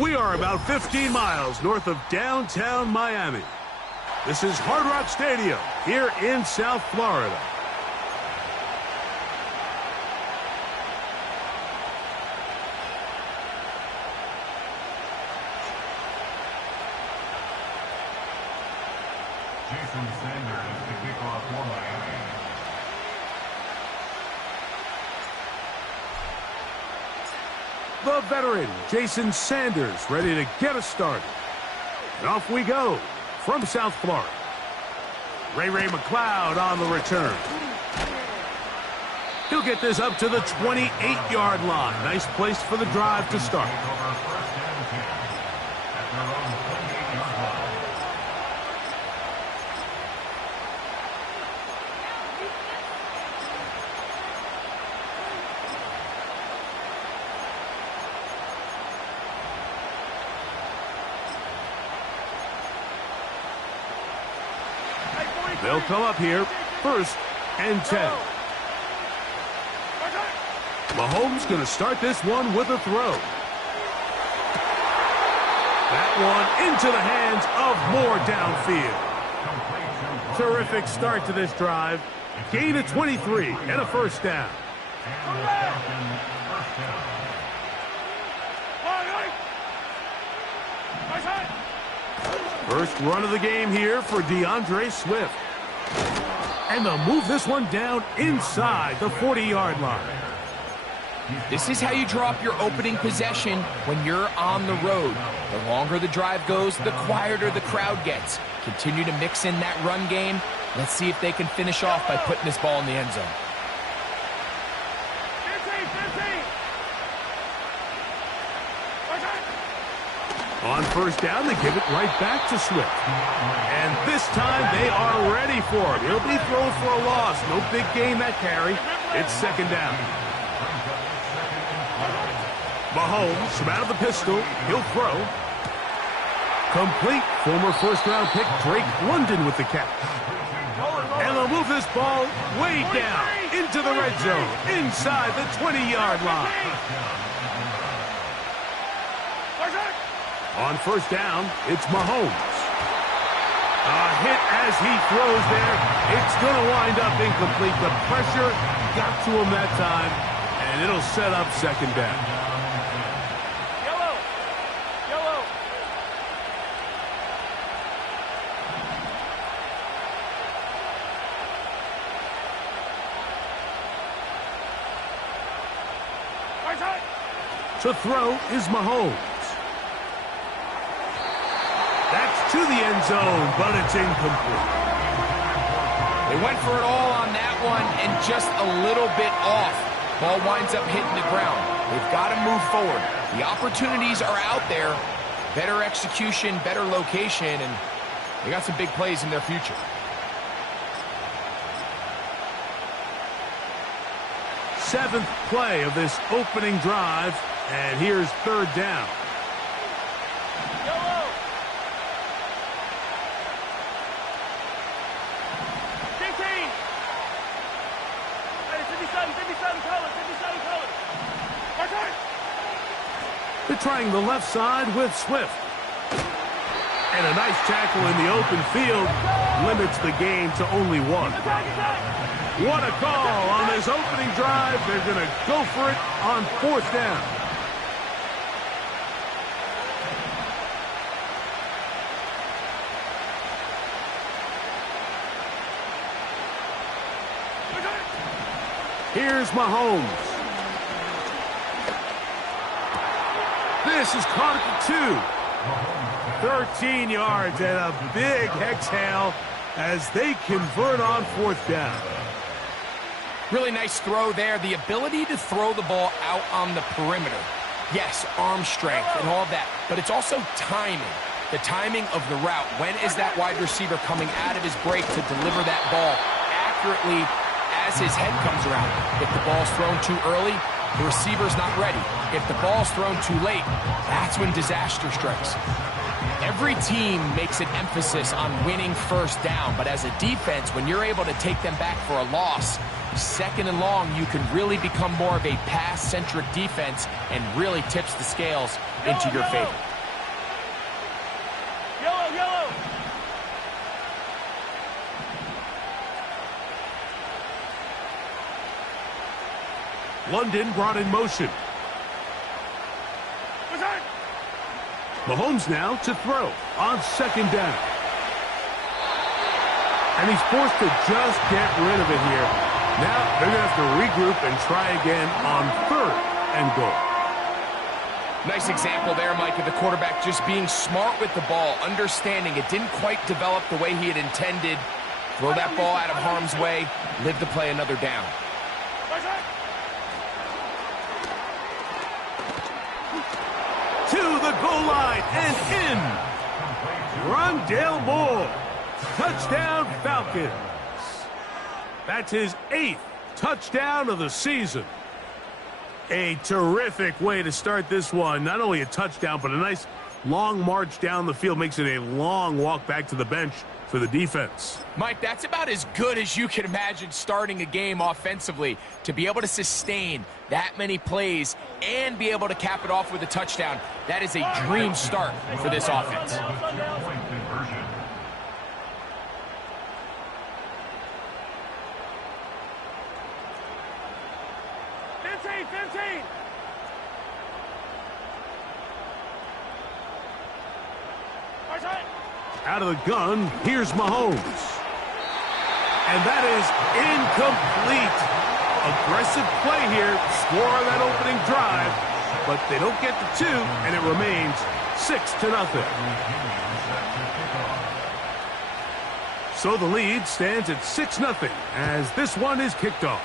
We are about 15 miles north of downtown Miami. This is Hard Rock Stadium here in South Florida. Jason Sanders is the kickoff for Miami. The veteran, Jason Sanders, ready to get us started. And off we go from South Florida. Ray McCloud on the return. He'll get this up to the 28-yard line. Nice place for the drive to start. They'll come up here, 1st and 10. Mahomes going to start this one with a throw. That one into the hands of Moore downfield. Terrific start to this drive. Gain of 23 and a 1st down. First run of the game here for DeAndre Swift. And they'll move this one down inside the 40-yard line. This is how you drop your opening possession when you're on the road. The longer the drive goes, the quieter the crowd gets. Continue to mix in that run game. Let's see if they can finish off by putting this ball in the end zone. On 1st down, they give it right back to Swift. And this time they are ready for it. He'll be thrown for a loss. No big gain that carry. It's 2nd down. Mahomes from out of the pistol. He'll throw. Complete. Former 1st-round pick Drake London with the catch. And they'll move this ball way down into the red zone inside the 20-yard line. On 1st down, it's Mahomes. A hit as he throws there. It's going to wind up incomplete. The pressure got to him that time, and it'll set up 2nd down. Yellow. To throw is Mahomes. That's to the end zone, but it's incomplete. They went for it all on that one and just a little bit off. Ball winds up hitting the ground. They've got to move forward. The opportunities are out there. Better execution, better location, and they got some big plays in their future. Seventh play of this opening drive, and here's 3rd down. They're trying the left side with Swift. And a nice tackle in the open field limits the game to only 1. What a call on this opening drive. They're going to go for it on 4th down. Here's Mahomes. This is caught at the 2. 13 yards and a big exhale as they convert on 4th down. Really nice throw there. The ability to throw the ball out on the perimeter. Yes, arm strength and all that, but it's also timing. The timing of the route. When is that wide receiver coming out of his break to deliver that ball accurately as his head comes around? If the ball's thrown too early, the receiver's not ready. If the ball's thrown too late, that's when disaster strikes. Every team makes an emphasis on winning 1st down, but as a defense, when you're able to take them back for a loss, 2nd and long, you can really become more of a pass-centric defense and really tips the scales into your favor. London brought in motion. Mahomes now to throw on second down. And he's forced to just get rid of it here. Now they're going to have to regroup and try again on third and goal. Nice example there, Mike, of the quarterback just being smart with the ball, understanding it didn't quite develop the way he had intended. Throw that ball out of harm's way, live to play another down. To the goal line and in. Rondale Moore. Touchdown Falcons. That's his 8th touchdown of the season. A terrific way to start this one. Not only a touchdown, but a nice long march down the field. Makes it a long walk back to the bench for the defense. Mike, that's about as good as you can imagine starting a game offensively. To be able to sustain that many plays and be able to cap it off with a touchdown, that is a dream start for this offense. Out of the gun, here's Mahomes. And that is incomplete. Aggressive play here, score on that opening drive, but they don't get the 2, and it remains 6-0. So the lead stands at 6-0 as this one is kicked off.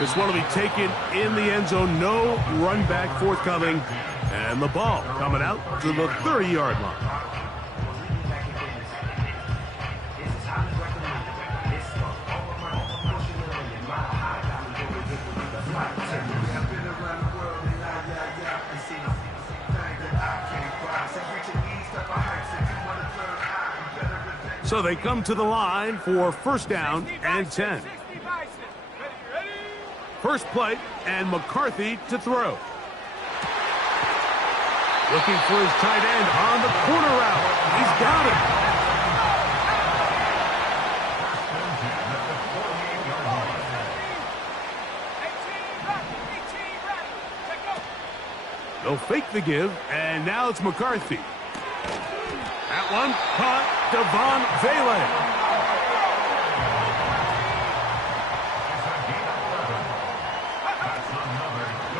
This one will be taken in the end zone. No run back forthcoming. And the ball coming out to the 30-yard line. So they come to the line for first down and 10. First play, and McCarthy to throw. Looking for his tight end on the corner route. He's got it. They'll fake the give, and now it's McCarthy. That one caught Devon Vele.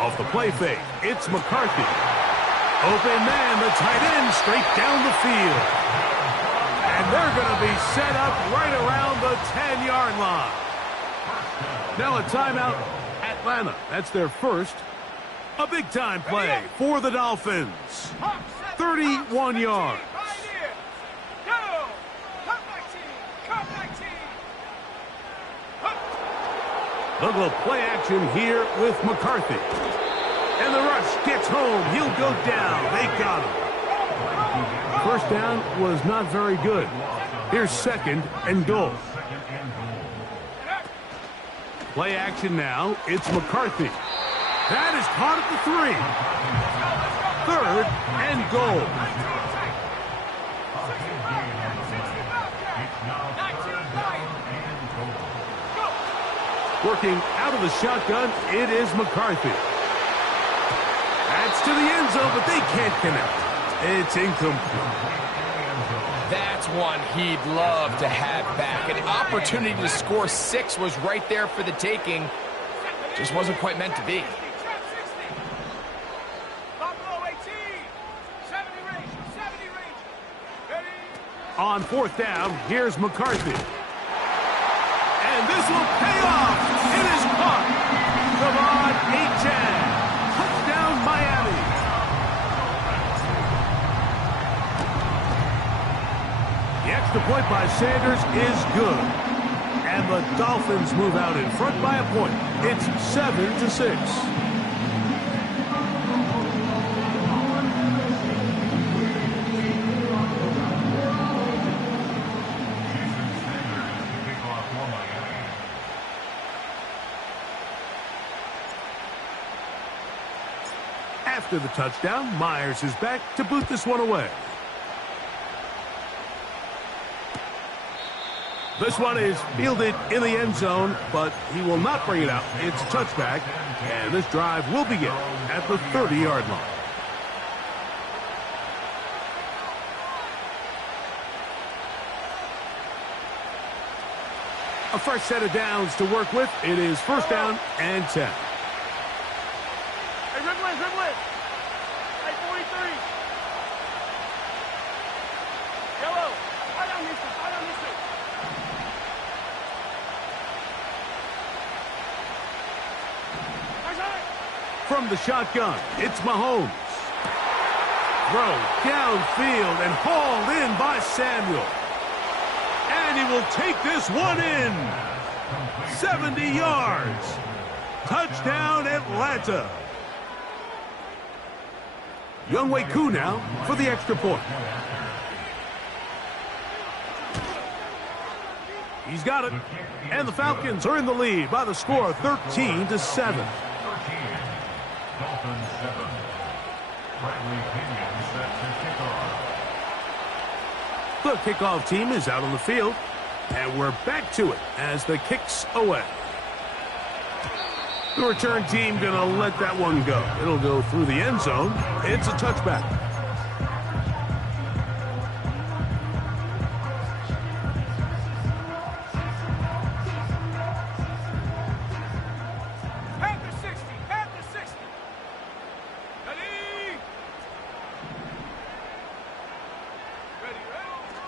Off the play fake, it's McCarthy. Open man, the tight end, straight down the field. And they're going to be set up right around the 10-yard line. Now a timeout, Atlanta. That's their first. A big-time play for the Dolphins. 31 yards. They'll go play action here with McCarthy. And the rush gets home. He'll go down. They got him. First down was not very good. Here's second and goal. Play action now. It's McCarthy. That is caught at the 3. Third and goal. Working out of the shotgun, it is McCarthy. That's to the end zone, but they can't connect. It's incomplete. That's one he'd love to have back. An opportunity to score 6 was right there for the taking. Just wasn't quite meant to be. On fourth down, here's McCarthy. And this will pay off. It is caught. Devon Achane. Touchdown, Miami. The extra point by Sanders is good. And the Dolphins move out in front by a point. It's 7-6. After the touchdown, Myers is back to boot this one away. This one is fielded in the end zone, but he will not bring it out. It's a touchback, and this drive will begin at the 30-yard line. A fresh set of downs to work with. It is first down and 10. Hey, dribble it. Hey, 43. Yellow. I don't miss it. From the shotgun, it's Mahomes. Throw downfield and hauled in by Samuel. And he will take this one in. 70 yards. Touchdown, Atlanta. Younghoe Koo now for the extra point. He's got it. And the Falcons are in the lead by the score of 13-7. Dolphins 7. Bradley Pinion set to kickoff. The kickoff team is out on the field, and we're back to it as the kick's away. The return team going to let that one go. It'll go through the end zone. It's a touchback.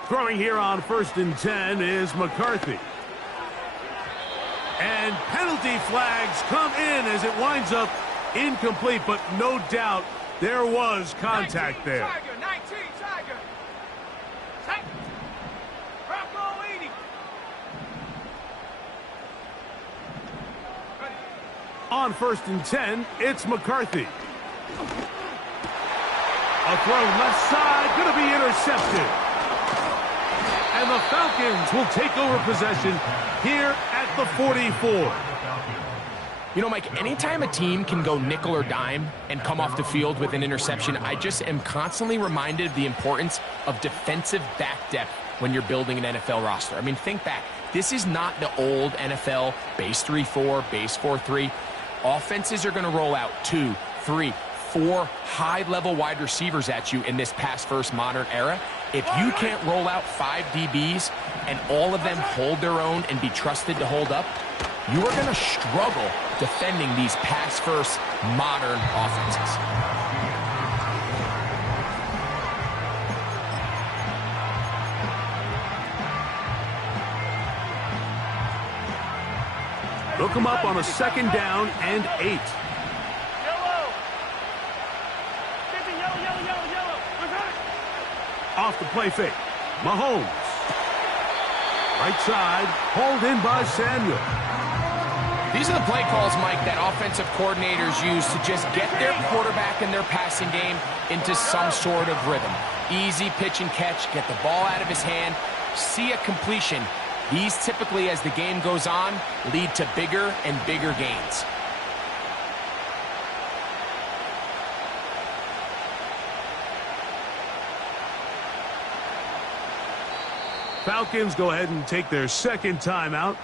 Throwing here on 1st and 10 is McCarthy. And penalty flags come in as it winds up incomplete, but no doubt there was contact there. 19, Tiger. Rocco 80. On 1st and 10, it's McCarthy. A throw left side, going to be intercepted. And the Falcons will take over possession here at the 44. You know, Mike, anytime a team can go nickel or dime and come off the field with an interception, I just am constantly reminded of the importance of defensive back depth when you're building an NFL roster. I mean, think back. This is not the old NFL base 3-4, base 4-3. Offenses are going to roll out 2, 3, 4 high-level wide receivers at you in this pass-first modern era. If you can't roll out 5 DBs and all of them hold their own and be trusted to hold up, you are going to struggle defending these pass-first modern offenses. They'll come up on a 2nd down and 8. Off the play fake. Mahomes. Right side, hauled in by Samuel. These are the play calls, Mike, that offensive coordinators use to just get their quarterback and their passing game into some sort of rhythm. Easy pitch and catch, get the ball out of his hand, see a completion. These typically, as the game goes on, lead to bigger and bigger gains. Falcons go ahead and take their 2nd timeout.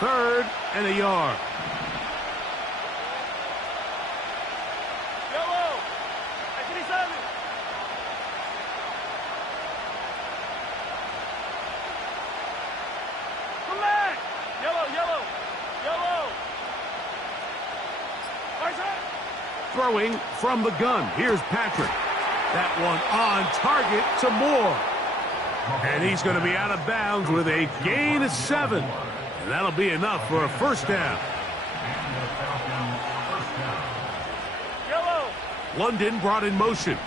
Third and a yard. Throwing from the gun. Here's Patrick. That one on target to Moore. And he's going to be out of bounds with a gain of 7. And that'll be enough for a first down. London brought in motion.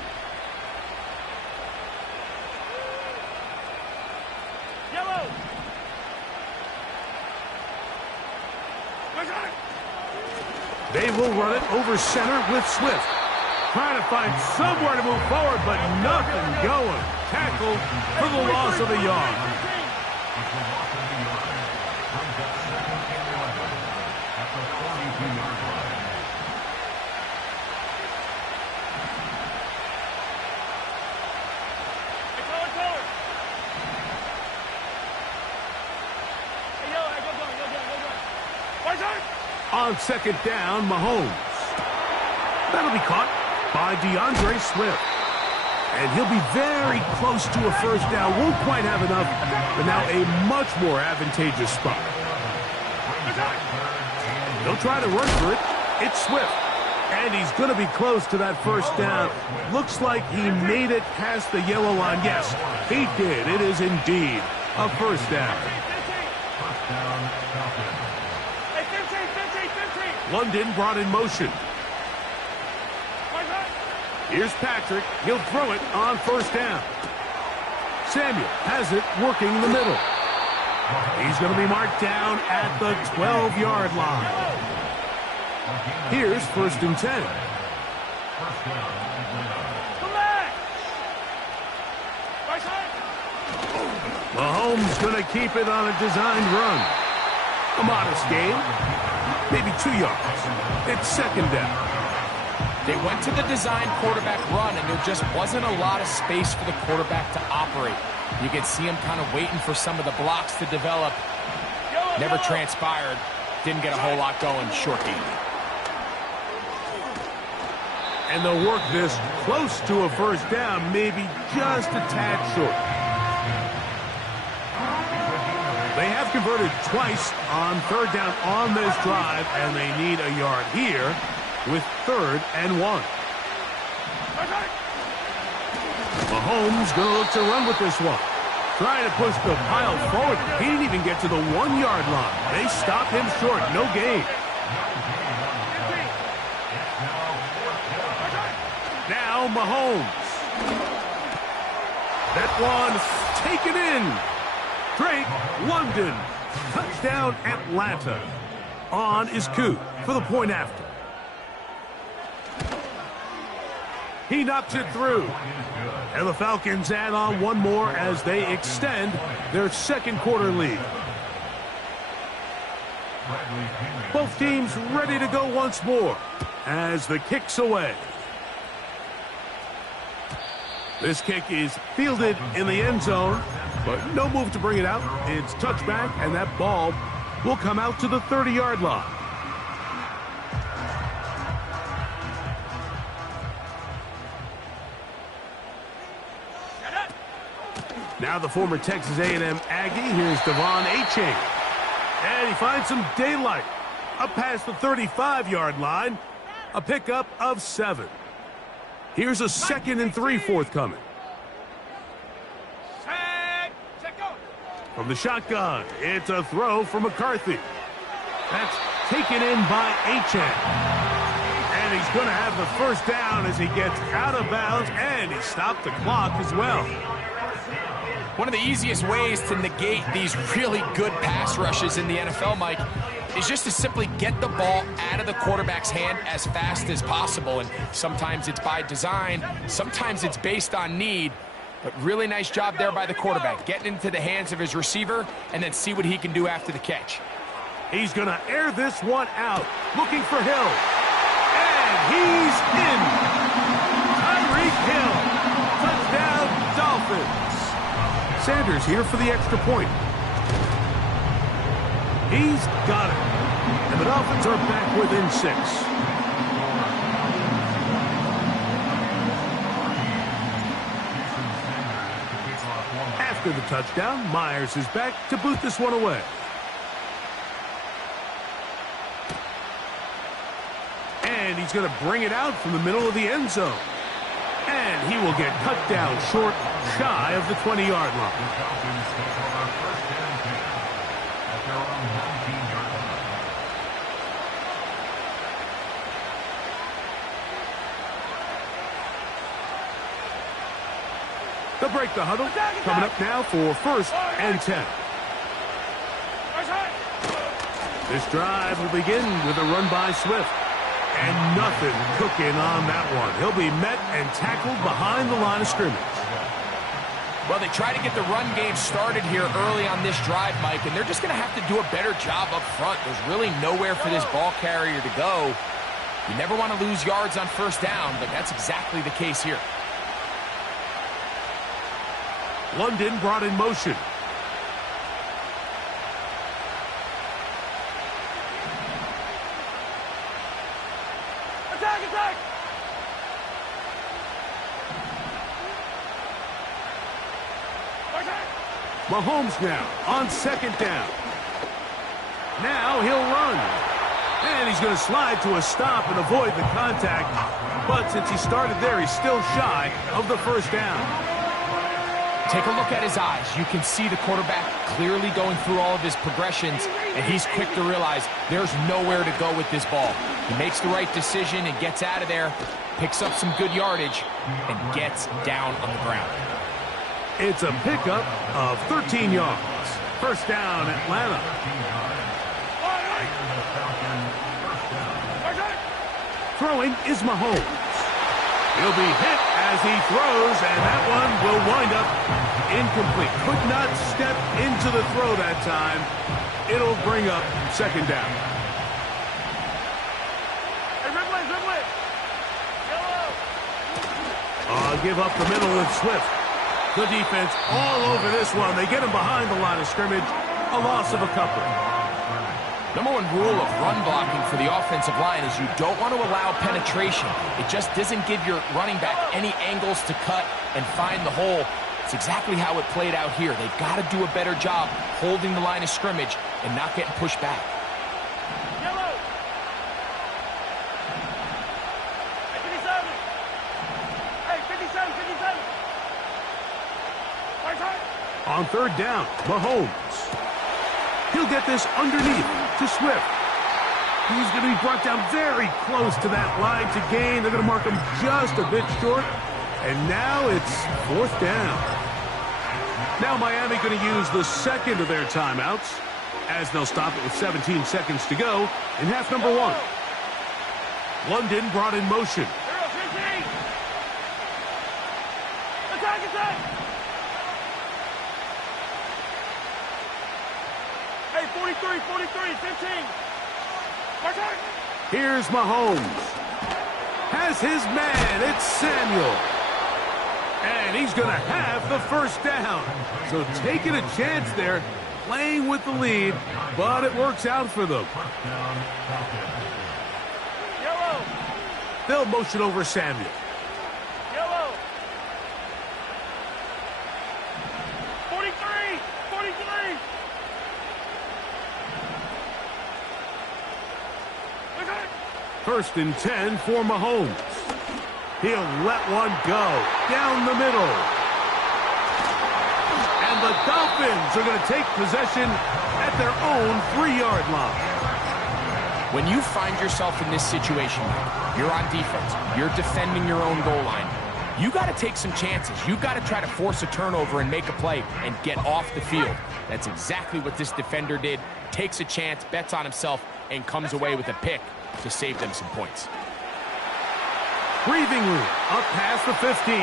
They will run it over center with Swift. Trying to find somewhere to move forward, but nothing going. Tackled for the loss of a yard. On second down, Mahomes. That'll be caught by DeAndre Swift. And he'll be very close to a first down. Won't quite have enough, but now a much more advantageous spot. They'll try to run for it. It's Swift. And he's going to be close to that first down. Looks like he made it past the yellow line. Yes, he did. It is indeed a first down. London brought in motion. Here's Patrick. He'll throw it on first down. Samuel has it working in the middle. He's going to be marked down at the 12-yard line. Here's 1st and 10. Mahomes going to keep it on a designed run. A modest gain. Maybe 2 yards. It's second down. They went to the design quarterback run, and there just wasn't a lot of space for the quarterback to operate. You could see him kind of waiting for some of the blocks to develop. Never transpired. Didn't get a whole lot going. Short game. And they'll work this close to a first down, maybe just a tad short. They have converted twice on third down on this drive, and they need a yard here with 3rd and 1. Mahomes going to look to run with this one. Trying to push the pile forward. He didn't even get to the 1-yard line. They stopped him short. No gain. Now Mahomes. That one taken in. Drake London. Touchdown Atlanta. On is Koo for the point after. He knocks it through. And the Falcons add on one more as they extend their second quarter lead. Both teams ready to go once more as the kick's away. This kick is fielded in the end zone, but no move to bring it out. It's touchback, and that ball will come out to the 30-yard line. Now the former Texas A&M Aggie. Here's Devon Achane. And he finds some daylight. Up past the 35-yard line. A pickup of 7. Here's a 2nd and 3 forthcoming. From the shotgun, it's a throw for McCarthy. That's taken in by Achane. And he's going to have the first down as he gets out of bounds, and he stopped the clock as well. One of the easiest ways to negate these really good pass rushes in the NFL, Mike, is just to simply get the ball out of the quarterback's hand as fast as possible. And sometimes it's by design, sometimes it's based on need. But really nice job there by the quarterback, getting into the hands of his receiver and then see what he can do after the catch. He's going to air this one out, looking for Hill. And he's in. Tyreek Hill. Touchdown, Dolphins. Sanders here for the extra point. He's got it. And the Dolphins are back within 6. After the touchdown, Myers is back to boot this one away. And he's going to bring it out from the middle of the end zone. And he will get cut down short, shy of the 20-yard line. They'll break the huddle. Coming up now for 1st and 10. This drive will begin with a run by Swift. And nothing cooking on that one. He'll be met and tackled behind the line of scrimmage. Well, they try to get the run game started here early on this drive, Mike, and they're just going to have to do a better job up front. There's really nowhere for this ball carrier to go. You never want to lose yards on first down, but that's exactly the case here. London brought in motion. Attack, attack! Attack! Mahomes now on second down. Now he'll run. And he's going to slide to a stop and avoid the contact. But since he started there, he's still shy of the first down. Take a look at his eyes. You can see the quarterback clearly going through all of his progressions, and he's quick to realize there's nowhere to go with this ball. He makes the right decision and gets out of there, picks up some good yardage, and gets down on the ground. It's a pickup of 13 yards. First down, Atlanta. Throwing is Mahomes. He'll be hit as he throws, and that one will wind up incomplete. Could not step into the throw that time. It'll bring up second down. Hey, Ridley, Ridley! Yellow! Give up the middle with Swift. Good defense all over this one. They get him behind the line of scrimmage. A loss of a couple. Number one rule of run blocking for the offensive line is you don't want to allow penetration. It just doesn't give your running back any angles to cut and find the hole. It's exactly how it played out here. They've got to do a better job holding the line of scrimmage and not getting pushed back. Yellow! Hey, 57! Hey, 57, 57! Right side! On third down, Mahomes. He'll get this underneath to Swift. He's going to be brought down very close to that line to gain. They're going to mark him just a bit short. And now it's fourth down. Now Miami going to use the second of their timeouts as they'll stop it with 17 seconds to go in half number one. London brought in motion. 0-15! Attack, attack! Hey, 43, 15! Attack! Here's Mahomes. Has his man. It's Samuel. And he's going to have the first down. So taking a chance there, playing with the lead, but it works out for them. Yellow! They'll motion over Samuel. Yellow! 43! 43! Attack! First and 10 for Mahomes. He'll let one go down the middle. And the Dolphins are going to take possession at their own 3-yard line. When you find yourself in this situation, you're on defense, you're defending your own goal line, you got to take some chances. You got to try to force a turnover and make a play and get off the field. That's exactly what this defender did. Takes a chance, bets on himself, and comes away with a pick to save them some points. Breathing room up past the 15.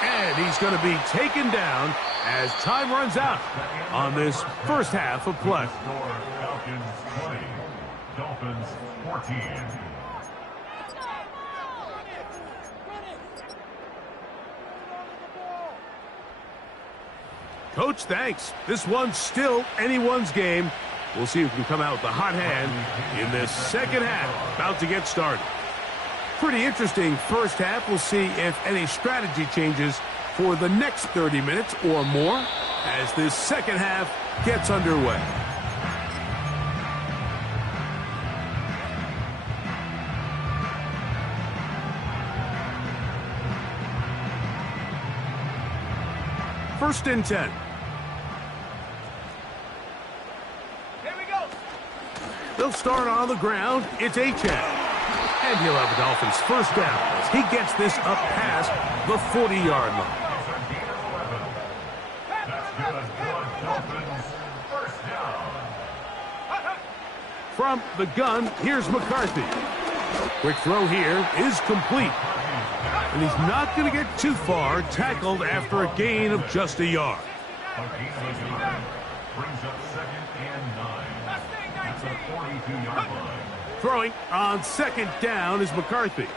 And he's going to be taken down as time runs out on this first half of play. Falcons 20, Dolphins 14. Coach, thanks. This one's still anyone's game. We'll see who can come out with the hot hand in this second half. About to get started. Pretty interesting first half. We'll see if any strategy changes for the next 30 minutes or more as this second half gets underway. First and 10. Here we go! They'll start on the ground. It's Achane. And he'll have the Dolphins first down as he gets this up past the 40-yard line. From the gun, here's McCarthy. Quick throw here is complete. And he's not going to get too far, tackled after a gain of just a yard. A gain of a yard brings up 2nd and 9. That's a 42-yard line. Throwing on 2nd down is McCarthy.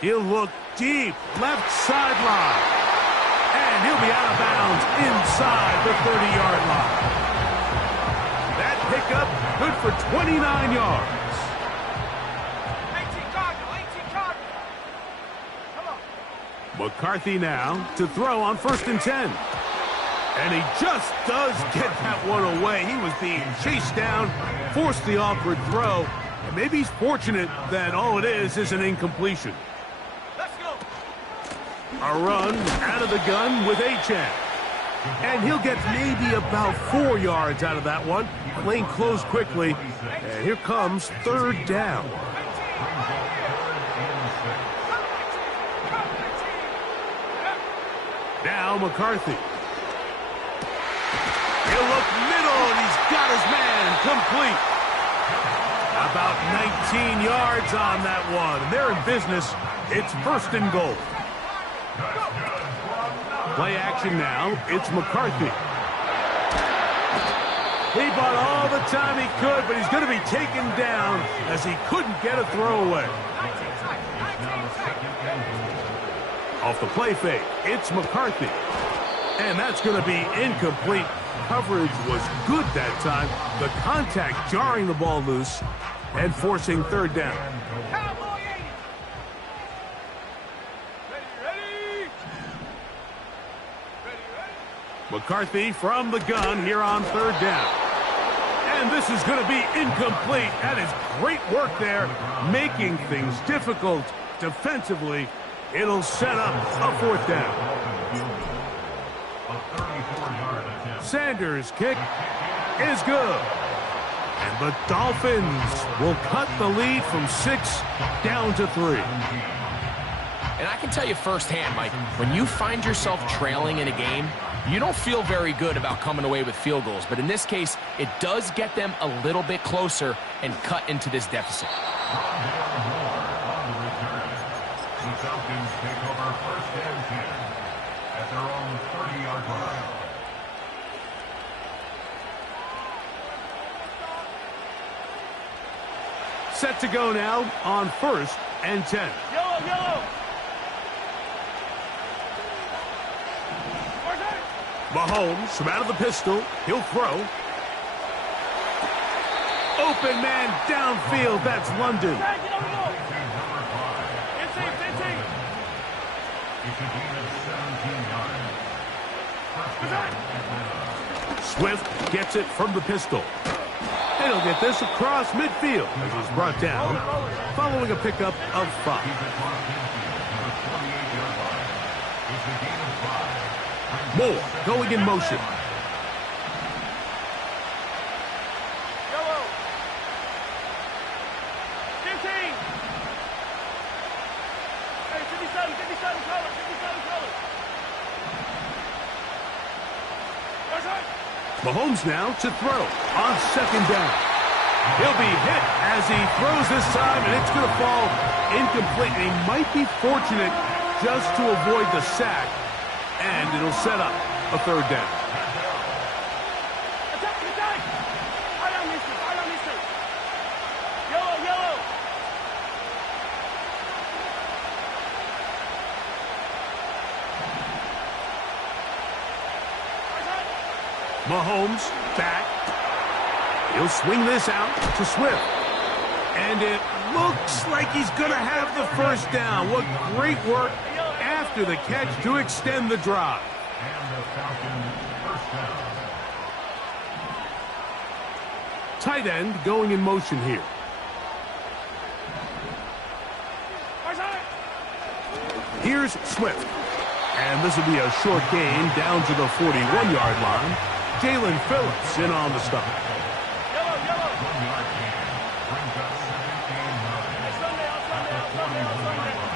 He'll look deep, left sideline. And he'll be out of bounds inside the 30-yard line. That pickup good for 29 yards. 18 Cardinal, 18 Cardinal. Come on. McCarthy now to throw on 1st and 10. And he just does get that one away. He was being chased down, forced the awkward throw. And maybe he's fortunate that all it is an incompletion. Let's go. A run out of the gun with Achane. And he'll get maybe about 4 yards out of that one. Lane closed quickly. And here comes 3rd down. Now McCarthy. He'll look middle, and he's got his man complete. About 19 yards on that one. They're in business. It's 1st and goal. Play action now. It's McCarthy. He bought all the time he could, but he's going to be taken down as he couldn't get a throwaway. Off the play fake, it's McCarthy. And that's going to be incomplete. Coverage was good that time. The contact jarring the ball loose and forcing 3rd down. Cowboy 80. Ready. McCarthy from the gun here on 3rd down. And this is going to be incomplete. That is great work there, making things difficult defensively. It'll set up a 4th down. Sanders' kick is good. And the Dolphins will cut the lead from 6 down to 3. And I can tell you firsthand, Mike, when you find yourself trailing in a game, you don't feel very good about coming away with field goals. But in this case, it does get them a little bit closer and cut into this deficit. The Falcons take over 1st and 10 at their own 30-yard line. Set to go now on 1st and 10. Yellow. Mahomes from out of the pistol. He'll throw. Open man downfield. That's London. It's a gain of 17 yards. Swift gets it from the pistol. And he'll get this across midfield as he's brought down following a pickup of 5. Moore going in motion. Yellow. 15. Hey, 57 color. Mahomes now to throw on 2nd down. He'll be hit as he throws this time, and it's going to fall incomplete. And he might be fortunate just to avoid the sack, and it'll set up a 3rd down. Attack. I don't miss it. Yellow. Mahomes back. He'll swing this out to Swift. And it looks like he's going to have the 1st down. What great work after the catch to extend the drive. And the Falcons 1st down. Tight end going in motion here. Here's Swift. And this will be a short gain down to the 41-yard line. Jalen Phillips in on the stop. Yellow. 1-yard gain brings up 2nd and 9 at the 41-yard line.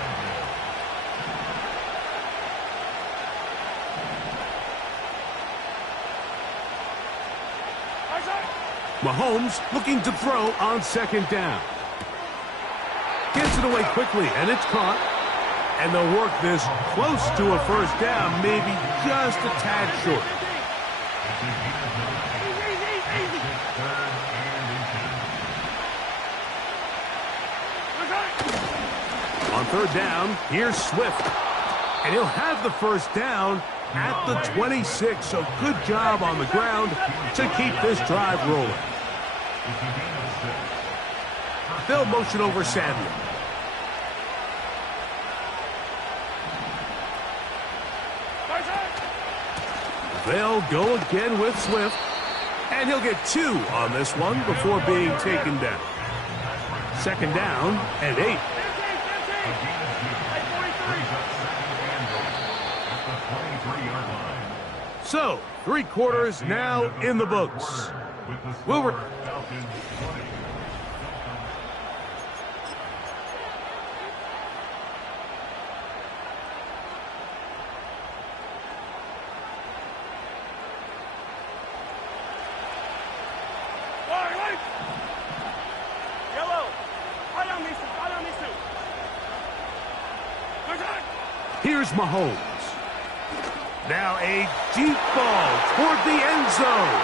Mahomes looking to throw on 2nd down. Gets it away quickly, and it's caught. And they'll work this close to a first down, maybe just a tad short. On third down, here's Swift. And he'll have the first down at the 26. So good job on the ground to keep this drive rolling. They'll motion over Samuel. They'll go again with Swift. And he'll get 2 on this one before being taken down. Second down and 8. So, 3 quarters now in the books. Wilbur. Here's Mahomes. Now a deep ball toward the end zone.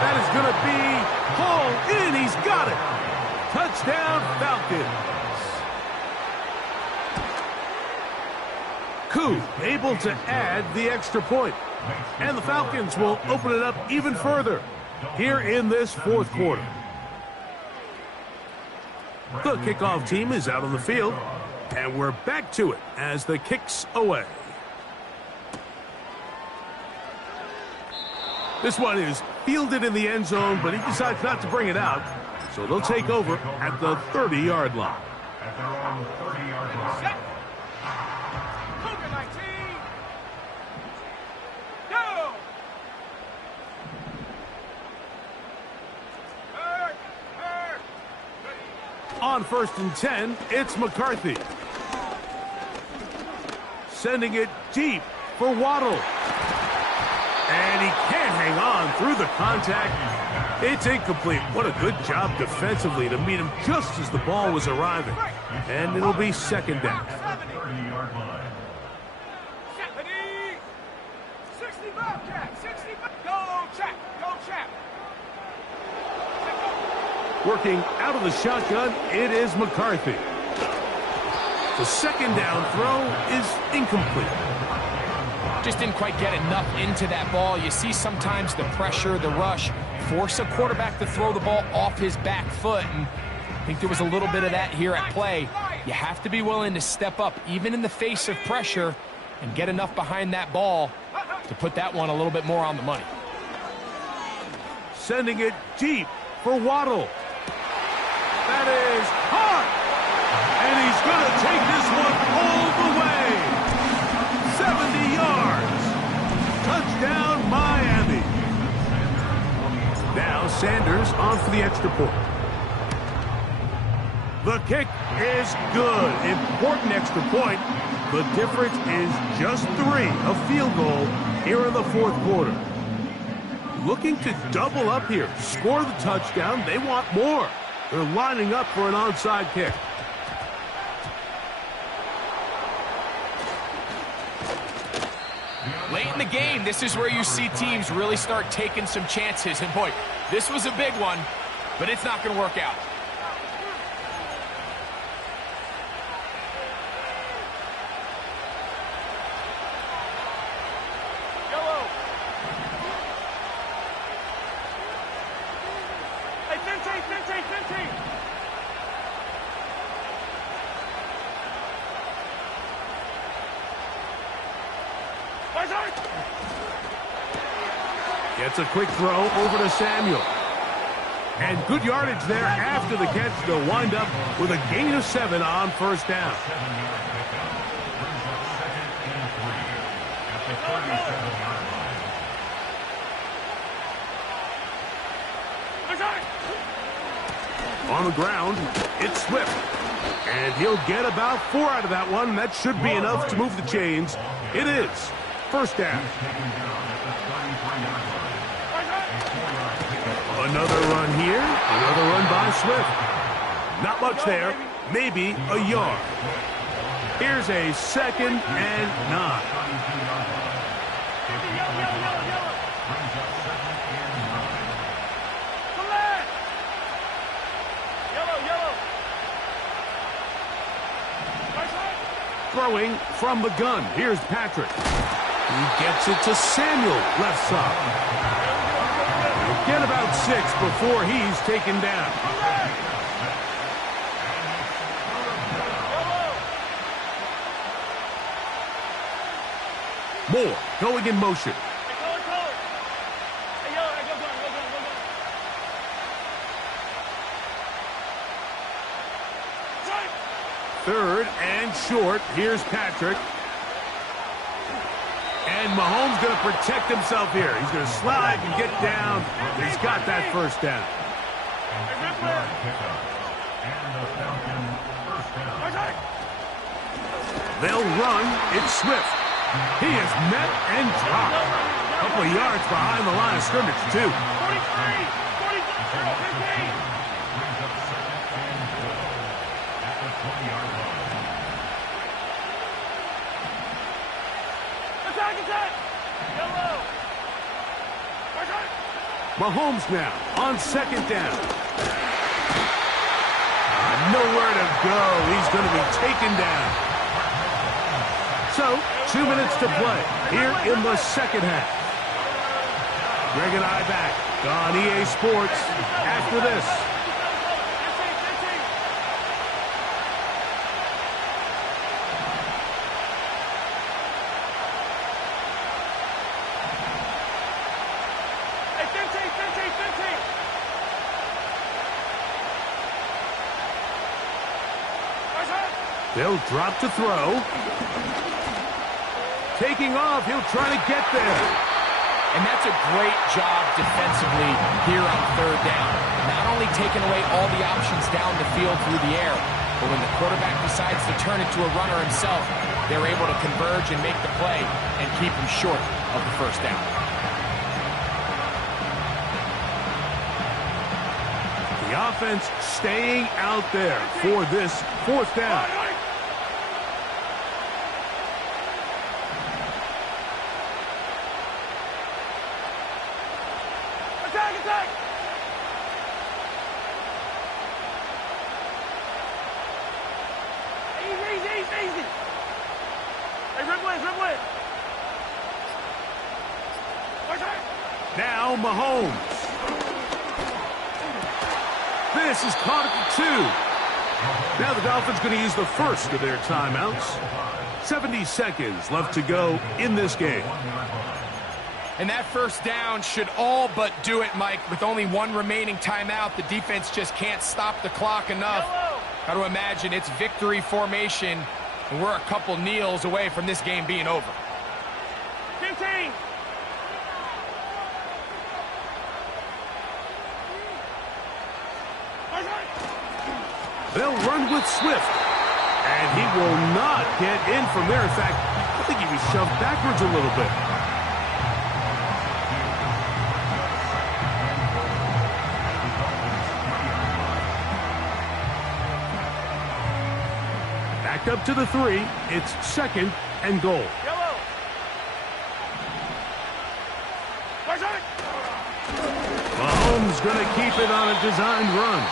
That is going to be hauled in. He's got it. Touchdown, Falcons. Koo able to add the extra point. And the Falcons will open it up even further here in this fourth quarter. The kickoff team is out on the field. And we're back to it as the kick's away. This one is fielded in the end zone, but he decides not to bring it out. So they'll take over at the 30-yard line. At their own 30-yard line. Set. Cougar 19. Go. On 1st and 10, it's McCarthy. Sending it deep for Waddle. And he can't hang on through the contact. It's incomplete. What a good job defensively to meet him just as the ball was arriving. And it'll be second down. 30-yard line. 70. 65, Jack. 65. Go, Jack. Go, Jack. Working out of the shotgun, it is McCarthy. The second down throw is incomplete. Just didn't quite get enough into that ball. You see sometimes the pressure, the rush, force a quarterback to throw the ball off his back foot. And I think there was a little bit of that here at play. You have to be willing to step up, even in the face of pressure, and get enough behind that ball to put that one a little bit more on the money. Sending it deep for Waddle. That is hard. And he's going to take this one all the way. 70 yards. Touchdown, Miami. Now Sanders on for the extra point. The kick is good. Important extra point. The difference is just 3, a field goal here in the fourth quarter. Looking to double up here, score the touchdown. They want more. They're lining up for an onside kick. Late in the game, this is where you see teams really start taking some chances. And boy, this was a big one, but it's not going to work out. Yellow. Hey, Finty. Gets a quick throw over to Samuel. And good yardage there after the catch. They'll wind up with a gain of 7 on first down. 7-yard pickup. Brings up 2nd and 3 at the 37-yard line. On the ground, it's Swift. And he'll get about 4 out of that one. That should be enough to move the chains. It is. First down. Another run here. Another run by Swift. Not much there. maybe a yard. Here's a 2nd and 9. Throwing from the gun. Here's Patrick. He gets it to Samuel, left side. Get about 6 before he's taken down. Moore going in motion. Third and short. Here's Patrick. And Mahomes going to protect himself here. He's going to slide and get down. He's got that first down. They'll run. It's Swift. He is met and dropped. A couple of yards behind the line of scrimmage, too. 43. Mahomes now on 2nd down. Nowhere to go. He's going to be taken down. So, 2 minutes to play here in the 2nd half. Greg and I back on EA Sports after this. They'll drop to throw. Taking off, he'll try to get there. And that's a great job defensively here on 3rd down. Not only taking away all the options down the field through the air, but when the quarterback decides to turn it to a runner himself, they're able to converge and make the play and keep him short of the 1st down. The offense staying out there for this 4th down. Attack! Easy! Hey, Ripley! Now Mahomes. This is caught at the 2. Now the Dolphins going to use the first of their timeouts. 70 seconds left to go in this game. And that 1st down should all but do it, Mike. With only 1 remaining timeout, the defense just can't stop the clock enough. Got to imagine it's victory formation, and we're a couple kneels away from this game being over. 15. They'll run with Swift. And he will not get in from there. In fact, I think he was shoved backwards a little bit. Back up to the 3. It's 2nd and goal. Mahomes going to keep it on a designed run.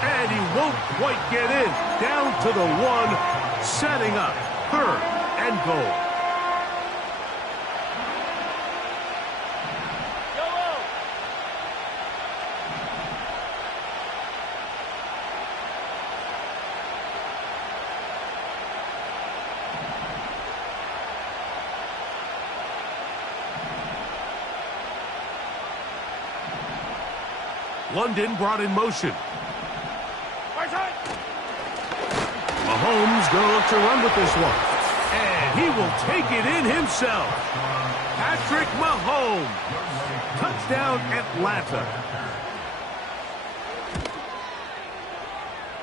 And he won't quite get in. Down to the 1, setting up 3rd and goal. London brought in motion. Mahomes going to look to run with this one. And he will take it in himself. Patrick Mahomes. Touchdown, Atlanta.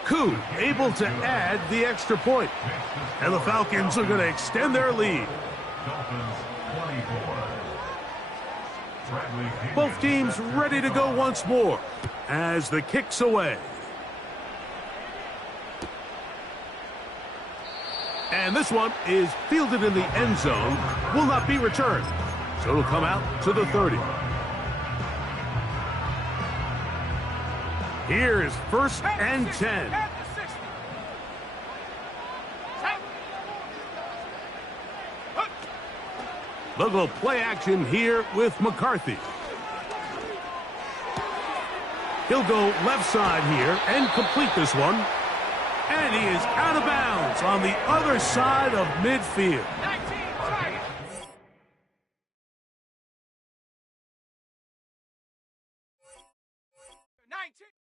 Koo able to add the extra point. And the Falcons are going to extend their lead. Both teams ready to go once more as the kick's away. And this one is fielded in the end zone, will not be returned. So it'll come out to the 30. Here is 1st and 10. They'll go play action here with McCarthy. He'll go left side here and complete this one. And he is out of bounds on the other side of midfield. 19.